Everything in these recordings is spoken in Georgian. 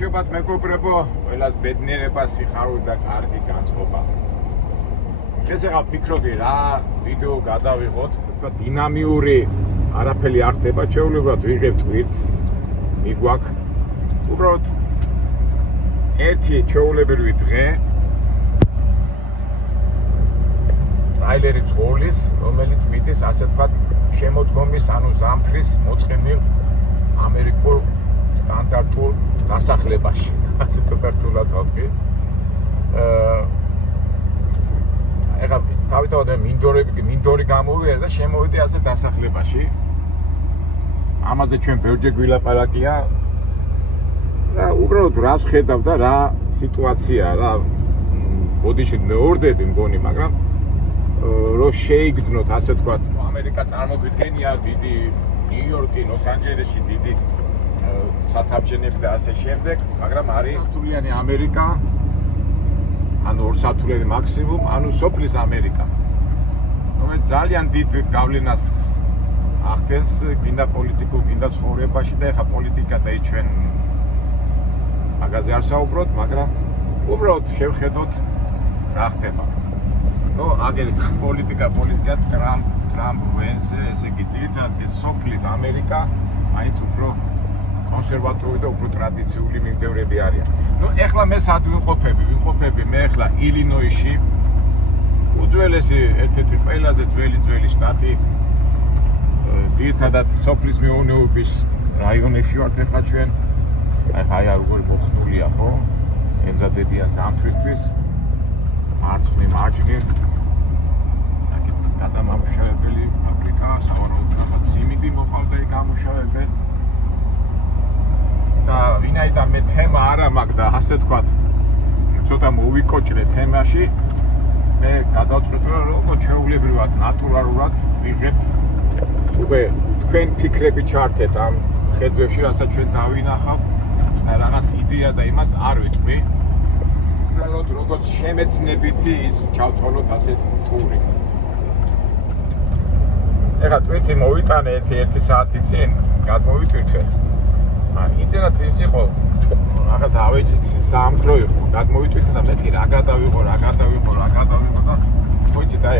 მოგრჩებათ მეგობრებო, ყველას ბედნიერებას, სიხარული და კარგი განწყობა. ეს ახლა ფიქრობდი რა ვიდეო გადავიღოთ, თქვა დინამიური არაფერი არ ხდება, შეუძლებელად ვიღებთ ვირც, მიგვაქვს. უბრალოდ ერთი ჩვეულებრივი დღე ტრაილერი ცხოვლის, რომელიც მიდის ასე თქვა შემოდგომის, ანუ ზამთრის მოწყენილ ამერიკულ სტანდარტულ დასახლებაში. ასე ცოტა რთულად ვთქვი. ეხლა თავიდანვე მინდორი გამოვიარე და შემოვიდი ასე დასახლებაში. ამაზე ჩვენ ბევრჯერ გვილაპარაკია. და უბრალოდ რას ხედავ და რა სიტუაციაა, რა ბოდიში მეორდები მგონი, მაგრამ რომ შეიგრძნოთ ასე ვთქვათ, ამერიკა წარმოგვიდგენია დიდი ნიუ-იორკი, ლოს-ანჯელესში დიდი სათავშენები და ასე შემდეგ, მაგრამ არის სართულიანი ამერიკა, ანუ ორ სართულიანი მაქსიმუმ, ანუ სოფლის ამერიკა. რომელიც ძალიან დიდ გავლენას ახდენს გინდა პოლიტიკურ, გინდა ცხოვრებაში და ეხა პოლიტიკა და ჩვენ მაგაზე არ საუბრობთ, მაგრამ უბრალოდ შევხედოთ რა ხდება. ნუ აგერის პოლიტიკა, ტრამპ ვენს, ესე იგი ძირითადად ეს სოფლის ამერიკა, მაინც უფრო კონსერვატიული და უფრო ტრადიციული მიმდევრები არიან. ნუ ეხლა მე სად ვიმყოფები, მე ეხლა ილინოისში, უძველესი ერთ-ერთი ყველაზე ძველი შტატი, ძირითადად სოფლის მეურნეობის რაიონებში ვართ ეხლა ჩვენ. აი როგორ მოხდულია ხო? ემზადებიან ზამთრისთვის. მარცხნი მარჯვნი. აქეთ გადამამუშავებელი ფაბრიკა, სავარაუდოდ რაღაც სიმინდი მოყავდა იქ ამუშავებენ. და ვინაიდან მე თემა არა მაქვს და ასე თქვათ, ცოტა მოვიკოჭრე თემაში, მე გადავწყვეტე რომ როგორ ჩვეულებრივად, ნატურალურად ვიღებთ უკვე თქვენ ფიქრები ჩართეთ ამ ხედვებში, რასაც ჩვენ დავინახავთ და რაღაც იდეა და იმას არ ვიტყვი. უბრალოდ როგორც შემეცნებითი ის ჩავთვალოთ ასე ტური. ეხლა ტვიტი მოვიტანე ერთი საათის წინ, გადმოვიტვირთე. იმდენად ის იყო, რაღაც ავეჯის საამქრო იყო, გადმოვიტვირთე და მეთქი რა გადავიღო და მოიცით აი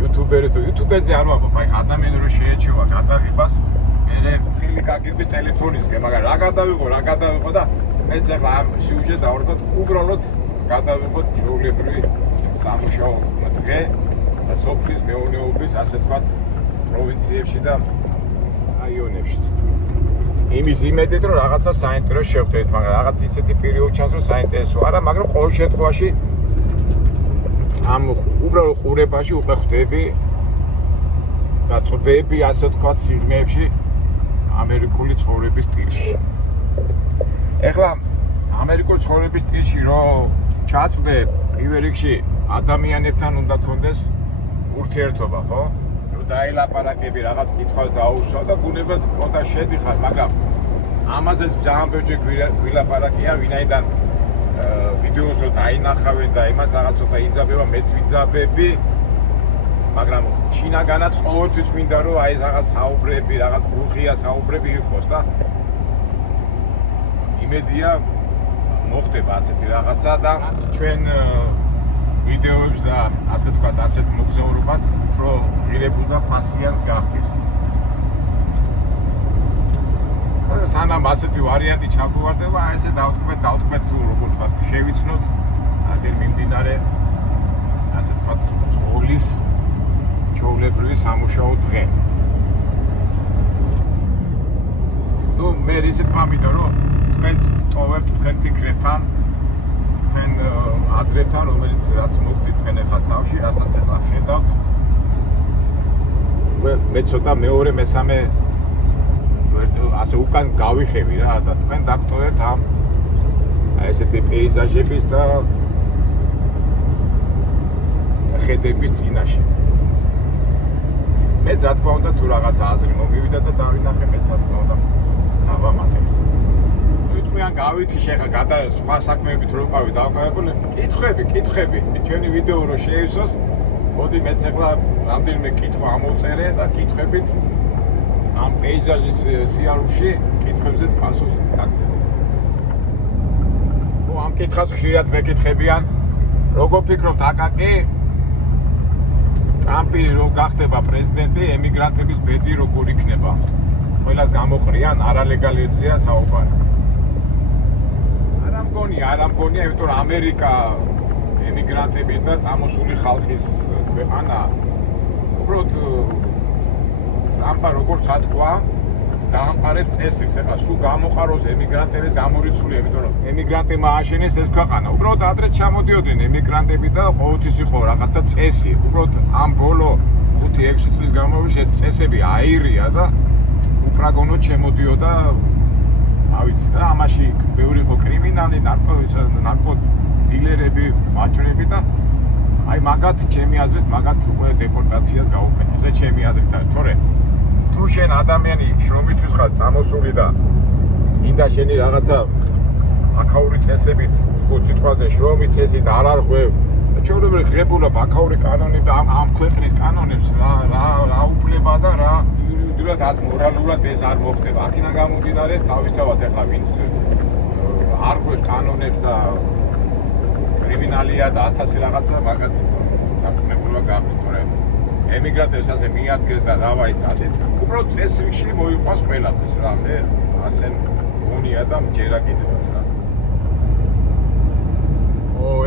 იუთუბერზე არ ვამბობ, აი ადამიანი რო შეეჩევა გადაღებას, მე ფილმი გაგირბის ტელეფონისკენ, მაგრამ რა გადავიღო და მეც ახლა ამ სიუჟეტს დავარქოთ, უბრალოდ გადავიღოთ ჩვეულებრივი სამუშაო დღე და სოფლის მეურნეობის, ასე ვთქვათ, პროვინციებში და რაიონებშიც. იმის იმედით რომ რაღაცა საინტერესო შევხვდეთ, მაგრამ რაღაც ისეთი პერიოდი ჩანს რომ საინტერესო არა, მაგრამ ყოველ შემთხვევაში ამ უბრალოდ ყურებაში უკვე ხვდები და წვდები ასე ვთქვათ სიღრმეებში ამერიკული ცხოვრების სტილში. ეხლა ამერიკული ცხოვრების სტილში რომ ჩაწვდე, პირველ რიგში ადამიანებთან უნდა გქონდეს ურთიერთობა, ხო? დაელაპარაკები, რაღაც კითხვას დაუსვა და ბუნებრივად კონდა შედიხარ, მაგრამ ამაზეც ძალიან ბევრი გვილაპარაკია, ვინაიდან ვიდეოს რო დაინახავენ და იმას რაღაც ცოტა იძაბება, მეც ვიძაბები, მაგრამ ჩინაგანაც ყოველთვის მინდა რომ აი რაღაც საუბრები, რაღაც გუღია საუბრები იყოს და იმედია მოხდება ასეთი რაღაცა და ჩვენ ვიდეოებს და ასე თქვა ასეთ მოგზაურობას უფრო ღირებულ და ფასიანს გახდეს. სანამ ასეთი ვარიანტი ჩაგვარდება, აი ესე დავთქვეთ თუ როგორ ვთქვა, შევიცნოთ აგერ მიმდინარე ასე თქვა ცხოვლის ჩვეულებრივი სამუშაო დღე. ნუ მე ისე თქმა რომ თქვენს ტოვებთ თქვენ ფიქრებთან, თქვენ აზრებთან, რომელიც რაც მოგდით თქვენ ახლა თავში, რასაც ახლა ხედავთ. მე ცოტა მეორე, მესამე ასე უკან გავიხევი რა და თქვენ დაგტოვებთ ამ ესეთი პეიზაჟების და ხედების წინაშე. მეც რა თქმა უნდა თუ რაღაც აზრი მომივიდა და დავინახე, მეც რა თქმა უნდა დავამატებ. ვიტყვიან გავითი შეხა სხვა საქმეებით რო ვიყავი დავყავებული, კითხები, ჩვენი ვიდეო რო შეივსოს, მოდი მეც ახლა რამდენიმე კითხვა ამოვწერე და კითხებით ამ პეიზაჟის სიარულში კითხვებზეც პასუხს გაგცემთ. ამ კითხავს ხშირად მეკითხებიან, როგორ ფიქრობთ აკაკი, ტრამპი რო გახდება პრეზიდენტი, ემიგრანტების ბედი როგორ იქნება? ყველას გამოყრიან, არალეგალებზეა საუბარი. არ ამგონია, იმიტომ რომ ამერიკა ემიგრანტების და წამოსული ხალხის ქვეყანა. უბრალოდ ტრამპა როგორც ათქვა, დაამყარებს წესებს, ეხლა სულ გამოყაროს ემიგრანტების გამორიცხული, იმიტომ რომ ემიგრანტებმა ააშენეს ეს ქვეყანა. უბრალოდ ადრე ჩამოდიოდნენ ემიგრანტები და ყოველთვის იყო რაღაცა წესი. უბრალოდ ამ ბოლო 5-6 წლის განმავლობაში ეს წესები აირია და უპრაგონოდ შემოდიოდა, ავიცი და ამაში ბევრი იყო კრიმინალი, ნარკო დილერები, მაჭრები და აი მაგათ ჩემი აზრით, მაგათ უკვე დეპორტაციას გაუკეთეს. ეს ჩემი აზრით არის, თორე თუ შენ ადამიანი შრომისთვის ხარ წამოსული და ინდა შენი რაღაცა აქაური წესებით, სიტყვაზე შრომის წესით არ არღვევ, ჩვეულებრივ ღებულობ აქაური კანონები და ამ ქვეყნის კანონებს რა უფლება და რა იურიდიულად აქ მორალურად ეს არ მოხდება. აქედან გამომდინარე, თავისთავად ეხლა ვინც არ ღვევს კანონებს და კრიმინალია და 1000 რაღაცა მაგათ დაქმებულება გაქვს, თორემ ემიგრანტებს ასე მიადგეს და დავაი წადეთ. უბრალოდ წესრიგში მოიყვანს ყველაფერს რა. მე ასე მგონია და მჯერა კიდევაც რა.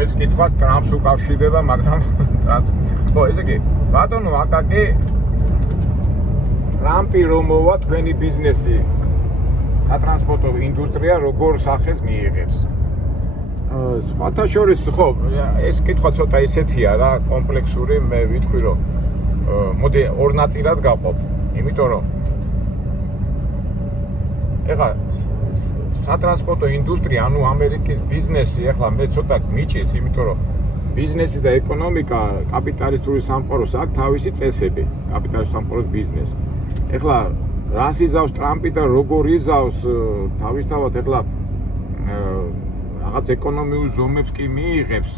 ეს კითხვა ტრამპს უკავშირდება, მაგრამ ესე იგი, ბატონო აკაკი, ტრამპი რომ მოვა თქვენი ბიზნესი, სატრანსპორტო ინდუსტრია როგორ სახეს მიიღებს? სხვათა შორის, ხო, ეს კითხვა ცოტა ისეთია რა, კომპლექსური, მე ვიტყვი რომ მოდი ორ ნაწილად გავყოფ, იმიტომ რომ ეხლა სატრანსპორტო ინდუსტრია, ანუ ამერიკის ბიზნესი, ეხლა მე ცოტა მიჭის, იმიტომ რომ ბიზნესი და ეკონომიკა კაპიტალისტური სამყაროს აქვს თავისი წესები, კაპიტალისტური სამყაროს ბიზნესი. ეხლა რას იზავს ტრამპი და როგორ იზავს თავისთავად ეხლა რაღაც ეკონომიურ ზომებს კი მიიღებს,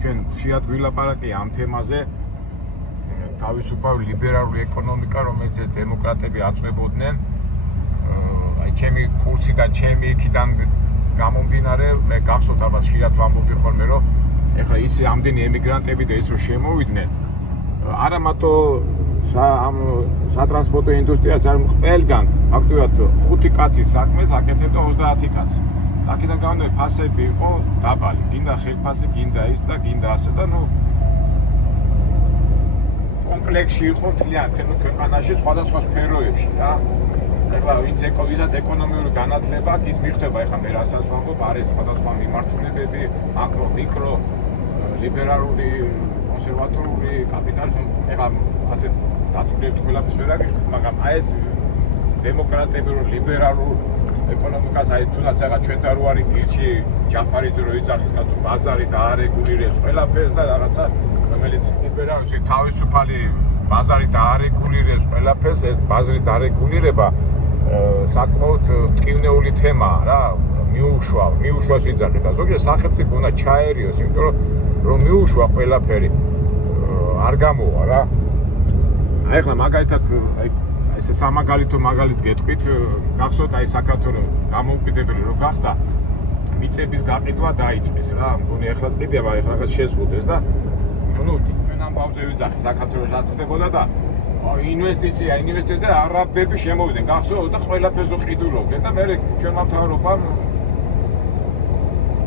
ჩვენ ხშირად გვილაპარაკია ამ თემაზე. თავისუფალ ლიბერალური ეკონომიკა, რომელიც ეს დემოკრატები აწვებოდნენ, აი ჩემი კურსი და ჩემი იქიდან გამომდინარე, მე გახსოვთ ალბათ ხშირად ვამბობდი ხოლმე, რომ ეხლა ისე ამდენი ემიგრანტები და ის რომ შემოვიდნენ, არა მარტო ამ სატრანსპორტო ინდუსტრიაც არ ყველგან ფაქტობრივად 5 კაცის საქმეს აკეთებდა 30 კაცი. აქედან გამომდინარე ფასები იყო დაბალი, გინდა ხელფასი, გინდა ის და გინდა ასე და ნუ კომპლექსში იყო მთლიან ქვეყანაში სხვადასხვა სფეროებში რა. ეხლა ვისაც ეკონომიური განათლება აქვს, ის მიხვდება, ეხლა მე რასაც ვამბობ, არის სხვადასხვა მიმართულებები, მაკრო, მიკრო, ლიბერალური, კონსერვატორული, კაპიტალისტური, ეხლა ასე დაწვრილებთ ყველაფერს ვერ აგიხსნით, მაგრამ აი ეს დემოკრატები რო ლიბერალურ ეკონომიკას აი თუნდაც რაღაც ჩვენთან რო არის გირჩი ჯაფარიძე რო იძახის კაცო ბაზარი დაარეგულირებს ყველაფერს და რაღაცა რომელიც ლიბერალში თავისუფალი ბაზარი დაარეგულირებს ყველაფერს, ეს ბაზრის დარეგულირება საკმაოდ მტკივნეული თემაა რა, მიუშვას იძახი და ზოგიერთ სახელმწიფო უნდა ჩაერიოს, იმიტომ რომ მიუშვა ყველაფერი არ გამოვა რა. აი ახლა მაგალითად აი ესე სამაგალითო მაგალითს გეტყვით, გახსოვთ აი საქართველოს დამოუკიდებელი რო გახდა, მიწების გაყიდვა დაიწყეს რა, მგონი ახლაც კიდევ ახლა რაღაც შეზღუდეს და ნუ ჩვენ ამბავზე ვიძახი საქართველოს რაც ხდებოდა და ინვესტიცია არაბები შემოვიდნენ, გახსოვთ და ყველაფერს უყიდულობდნენ და მე ჩვენ მთავრობამ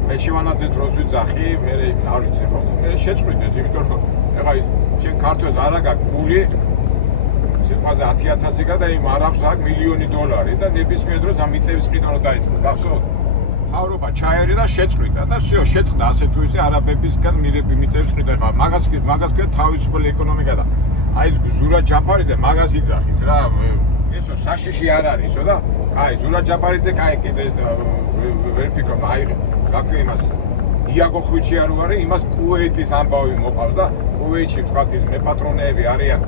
მე შევანაძეს დროს ვიძახი, მე არ ვიცი ხო, მე შეწყვიტეს, იმიტომ რომ ეხლა ის ჩვენ ქართველს არა გაქვს ფული სიტყვაზე 10,000 გა და იმ არაბს აქვს $1,000,000 და ნებისმიერ დროს ამ მიწების ყიდვა დაიწყეს, გახსოვთ? მთავრობა ჩაერია და შეწყვიტა და всё, შეწყდა ასე თუ ისე არაბებისგან მიწების ყიდვა. ეხლა მაგას ქვია თავისუფალი ეკონომიკა და აი ეს ზურა ჯაფარიძე მაგას იძახის რა, ესო საშიში არ არისო და აი ზურა ჯაფარიძე კაი კიდე ეს ვერ ფიქრობ, აი გაქვია იმას იაგო ხვიჩიარო არის, იმას კუვეიტის ამბავი მოყავს და კუვეიტში თქვა ის მეპატრონეები არიან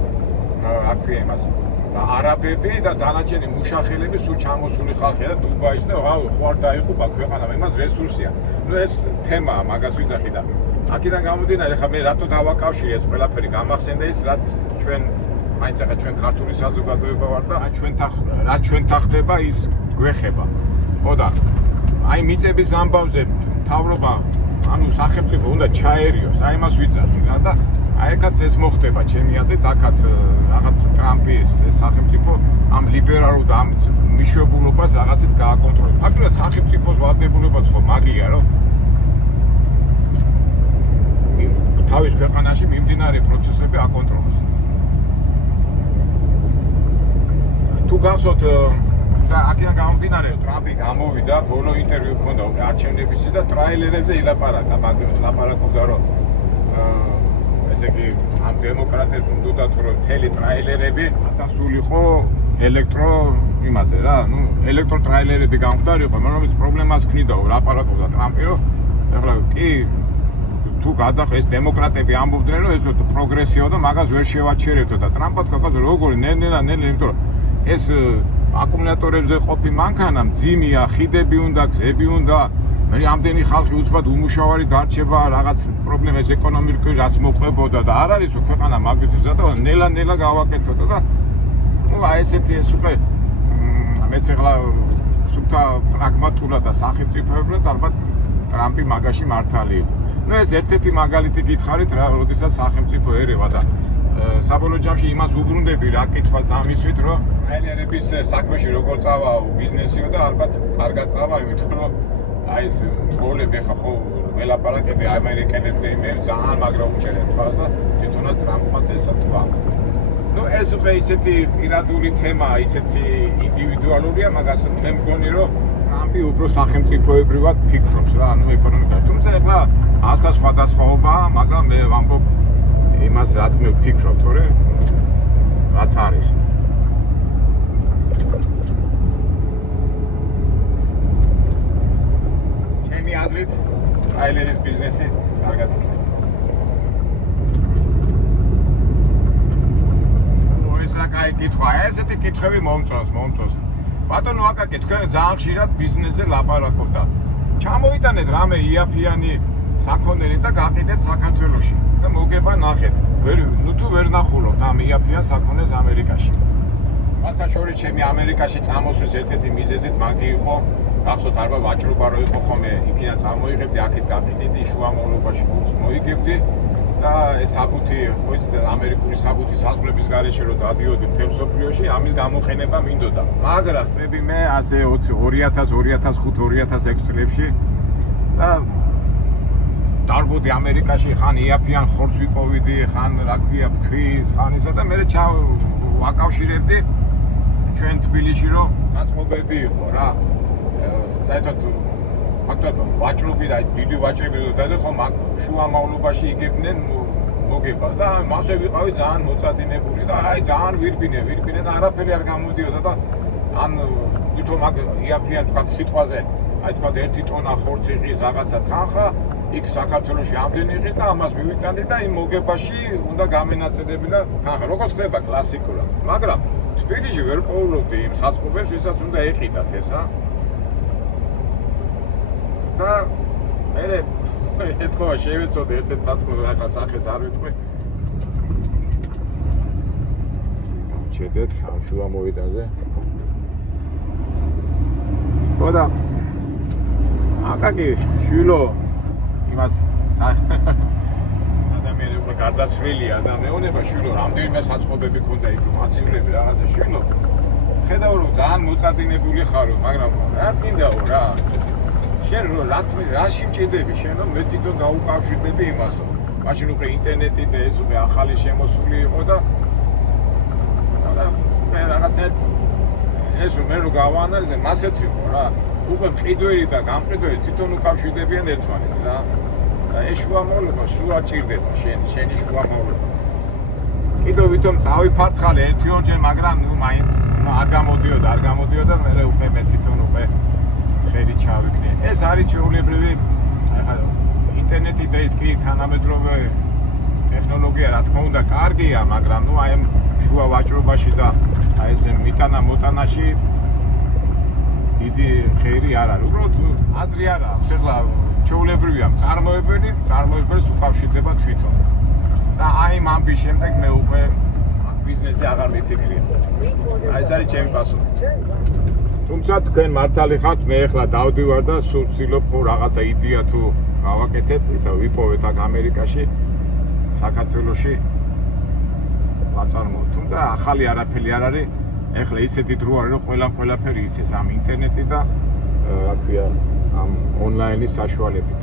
აქვია იმას და არაბები და დანარჩენი მუშახელები სულ ჩამოსული ხალხია და დუბაის და რა ხო არ დაიყובה ქვეყანა, იმას რესურსია. ნუ ეს თემაა, მაგას ვიძახი და აქედან გამომდინარე, ხა მე რატო დავაკავშირე ეს ყველაფერი გამახსენდა ის, რაც ჩვენ მაინც ახლა ჩვენ ქართული საზოგადოება ვარ და რაც ჩვენთან ხდება ის გვეხება. ხო და აი მიწების ამბავზე მთავრობა ანუ სახელმწიფო უნდა ჩაერიოს, აი მას ვიწარდი რა და აი აქაც ეს მოხდება ჩემი აზრით, აქაც რაღაც ტრამპის სახელმწიფო ამ ლიბერალურ და ამ მიშობულობას რაღაცით გააკონტროლებს. ფაქტობრივად სახელმწიფოს ვალდებულებაც ხო მაგია, რომ თავის ქვეყანაში მიმდინარე პროცესები აკონტროლოს. თუ გახსოვთ და აქედან გამომდინარე ტრამპი გამოვიდა, ბოლო ინტერვიუ ჰქონდა არჩევნებისა და ტრაილერებზე ილაპარაკა, მაგრამ ლაპარაკობდა რომ ესე იგი ამ დემოკრატებს უნდა თუ რომ მთელი ტრაილერები დასულიყო ელექტრო იმაზე რა, ნუ ელექტრო ტრაილერები გამხდარიყო, მაგრამ რომელიც პრობლემას ქმნიდაო, ლაპარაკობდა ტრამპი რომ ეხლა კი თუ გადახეს დემოკრატები ამბობდნენ რომ ეს პროგრესია და მაგას ვერ შევაჩერებთო და ტრამპად გაკაზო როგორი ნელ-ნელა, იმიტომ რომ ეს აკუმულატორებზე ყოფი მანქანა მძიმეა, ხიდები უნდა, გზები უნდა, მე ამდენი ხალხი უცბად უმუშავარი დარჩება, რაღაც პრობლემას ეკონომიკური რაც მოყვებოდა და არ არის ქვეყანა მაგვითი ზადა, ნელა-ნელა გავაკეთოთ და ნუ აი ესეთი ეს უკვე მეც ახლა სულთა პრაგმატულად და სახელმწიფოებრივად ალბათ ტრამპი მაგაში მართალი იყო. ნუ ეს ერთ-ერთი მაგალითი გითხარით რა, როდესაც სახელმწიფო ერევა და საბოლოო ჯამში იმას უბრუნდები რა კითხვას დამისვით, რომ ტრაილერების საქმეში როგორ წავა ბიზნესიო და ალბათ კარგად წავა, იმიტომ რომ აი ეს მოლები ხა ხო ველაპარაკები ამერიკელებთან იმერ ძალიან მაგრა უჭერენ თავს და თვითონაც ტრამპმაც ესაც თქვა. ნუ ეს უკვე ისეთი პირადული თემაა, ისეთი ინდივიდუალურია, მაგას მე მგონი რომ ტრამპი უფრო სახელმწიფოებრივად ფიქრობს რა, ანუ ეკონომიკაში. თუმცა ეხლა ასთა სხვადასხვაობაა, მაგრამ მე ვამბობ იმას რაც მე ვფიქრობ, თორე რაც არის. ჩემი აზრით, ტრაილერის ბიზნესი კარგად იქნება. ეს რა კაი კითხვა, ესეთი კითხვები მომწონს. ბატონო აკაკი, თქვენ ძალიან ხშირად ბიზნესზე ლაპარაკობთ და ჩამოიტანეთ რამე იაფიანი საქონელი და გაყიდეთ საქართველოში და მოგება ნახეთ. ნუ თუ ვერ ნახულობთ ამ იაფიან საქონელს ამერიკაში. მათგან შორის ჩემი ამერიკაში წამოსვლის ერთ-ერთი მიზეზით მაგი იყო, გახსოვთ არბა ვაჭრობა რო იყო ხოლმე, იქიდან წამოიღებდი, აქეთ გაკიდედი, შუამავლობაში კურსს მოიგებდი და ეს საბუთი, ხო იცით, ამერიკული საბუთი საზღვრების გარეშე რო დადიოდი მთელ მსოფლიოში, ამის გამოყენება მინდოდა. მაგრამ ხმები მე ასე 2000, 2005, 2006 წლებში და დარბოდი ამერიკაში, ხან იაფიან ხორცს ვიპოვიდი, ხან რა ქვია ფქვის, ხან ისა და მე ვაკავშირებდი ჩვენ თბილისში რომ საწყობები იყო რა. საერთოდ ფაქტობრივად ვაჭრობი და დიდი ვაჭრები და ხომ შუამავლობაში იგებდნენ მოგებას და მასე ვიყავი ძალიან მოწადინებული და აი ძალიან ვირბინე და არაფერი არ გამოდიოდა და ან თვითონ მაგ იაფიან თქვა სიტყვაზე აი თქვა 1 ტონა ხორცი ღის რაღაცა თანხა იქ საქართველოში ამდენი ღის და ამას მივიტანდი და იმ მოგებაში უნდა გამენაცედებინა თანხა როგორც ხდება კლასიკურად. მაგრამ თბილისში ვერ პოულობდი იმ საწყობებს, ვისაც უნდა ეყიდათ ესა. და მე ეთქვა შევეცოდე ერთ-ერთ საწყობი ახლა სახეს არ ვიტყვი. ჩედეთ შუა მოვიდაზე. ხოდა აკაკი შვილო იმას ადამიანი უკვე გარდაცვლილია და მეუბნება შვილო რამდენიმე საწყობები ქონდა იქ მაცილები რაღაცა შვილო ხედავ რომ ძალიან მოწადინებული ხარო მაგრამ რა გინდაო რა შენ რაში მჭირდები შენ რომ მე თვითონ გაუკავშირდები იმასო მაშინ უკვე ინტერნეტი და ეს უკვე ახალი შემოსული იყო და მე რაღაცა ეს მე რო გავაანალიზე მასეც იყო რა უკვე მყიდველი და გამყიდველი თვითონ უკავშირდებიან ერთმანეთს რა და ეს შუამავლობა სულ არ ჭირდება შენი შუამავლობა კიდევ ვითომ წავიფართხალე 1-2 მაგრამ ნუ მაინც არ გამოდიოდა მე უკვე მე თვითონ უკვე ხელი ჩავიქნე ეს არის ჩვეულებრივი ახლა ინტერნეტი და ის კი თანამედროვე ტექნოლოგია რა თქმა უნდა კარგია მაგრამ ნუ აი შუა ვაჭრობაში და აი ეს მიტანა-მოტანაში დიდი ხერი არ არის. უბრალოდ აზრი არ აქვს. ეხლა ჩვეულებრივია წარმოებელს უკავშირდება თვითონ. და აი ამბის შემდეგ მე უკვე ბიზნესზე აღარ მიფიქრია. აი ეს არის ჩემი პასუხი. თუმცა თქვენ მართალი ხართ, მე ახლა დავდივარ და სულ ვცდილობ ხო რაღაცა იდეა თუ გავაკეთეთ, ისა ვიპოვეთ აქ ამერიკაში, საქართველოში ვაწარმოოთ. თუმცა ახალი არაფერი არ არის. ეხლა ისეთი დრო არის, რომ ყველაფერი იცის ამ ინტერნეტი და რა ქვია, ამ ონლაინის საშუალებით.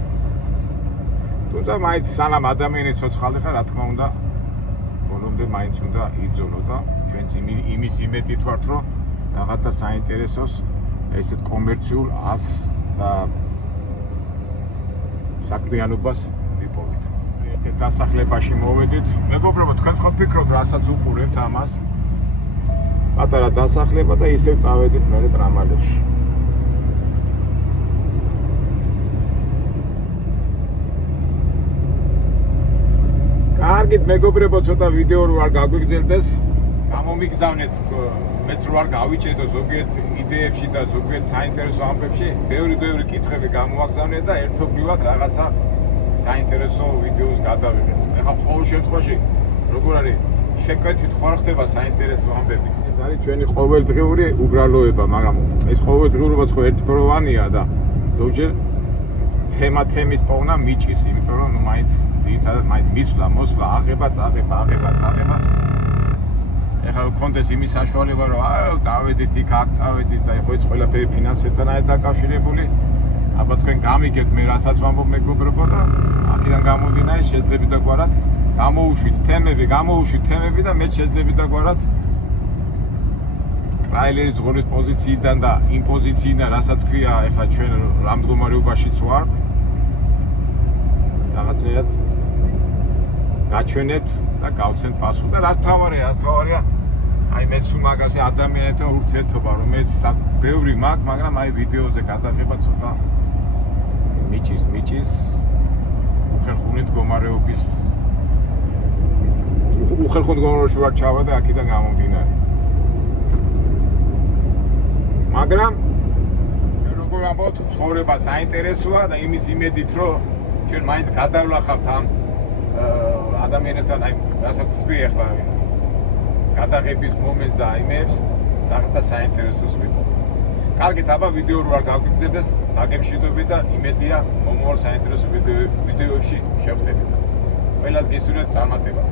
თუმცა მაინც სანამ ადამიანი ცოცხალი ხარ, რა თქმა უნდა, ბოლომდე მაინც უნდა იბრძოლო და ჩვენც იმის იმედით ვართ, რომ რაღაცა საინტერესოს ესეთ კომერციულ ასს და საქმიანობას ვიპოვეთ. ერთ დასახლებაში მოვედით. მეგობრებო, თქვენ ხო ფიქრობთ, რასაც უყურებთ ამას? პატარა დასახლება და ისევ წავედით მერე ტრამალებში. კარგით, მეგობრებო, ცოტა ვიდეო რო არ გაგვიგზელდეს, გამომიგზავნეთ, მეც რო არ გავიჭედო ზოგიერთ იდეებში და ზოგიერთ საინტერესო ამბებში, ბევრი კითხვები გამოვაგზავნეთ და ერთობლივად რაღაცა საინტერესო ვიდეოს გადავიღეთ. ეხლა ყოველ შემთხვევაში, როგორ არის, შეკვეთით ხარ ხდება საინტერესო ამბები. ეს არის ჩვენი ყოველდღიური უბრალოება, მაგრამ ეს ყოველდღიურობაც ხო ერთფეროვანია და ზოგჯერ თემის პოვნა მიჭირს, იმიტომ რომ ნუ მაინც ძირითადად მაინც მოსვლა, აღება. ეხლა გქონდეს იმის საშუალება, რომ წავედით იქ, აქ წავედით და ხო ეს ყველაფერი ფინანსებთან არის დაკავშირებული. აბა თქვენ გამიგებთ მე რასაც ვამბობ მეგობრებო და აქედან გამომდინარე შეძლებთ და გვარად გამოუშვით თემები და მე შეძლებთ და გვარად ტრაილერის ღორის პოზიციიდან და იმ პოზიციიდან რასაც ქვია ეხლა ჩვენ რა მდგომარეობაშიც ვართ რაღაცნაირად გაჩვენებთ და გავცემთ პასუხი და რა თავარია აი მე სულ მაგაზე ადამიანებთან ურთიერთობა რომელიც ბევრი მაქვს, მაგრამ აი ვიდეოზე გადაღება ცოტა მიჭირს უხერხული მდგომარეობის უხერხული ვარ ჩავა და აქედან გამომდინარე. მაგრამ როგორ ამბობთ, ცხოვრება საინტერესოა და იმის იმედით, რომ ჩვენ მაინც გადავლახავთ ამ ადამიანებთან, აი რასაც თქვი ახლა გადაღების მომენტს და იმებს რაღაცა საინტერესოს ვიპოვოთ. კარგით, აბა ვიდეო რო არ გაგვიგზელდეს, დაგემშვიდობებით და იმედია მომავალ საინტერესო ვიდეოებში შევხვდებით. ყველას გისურვებთ წარმატებას.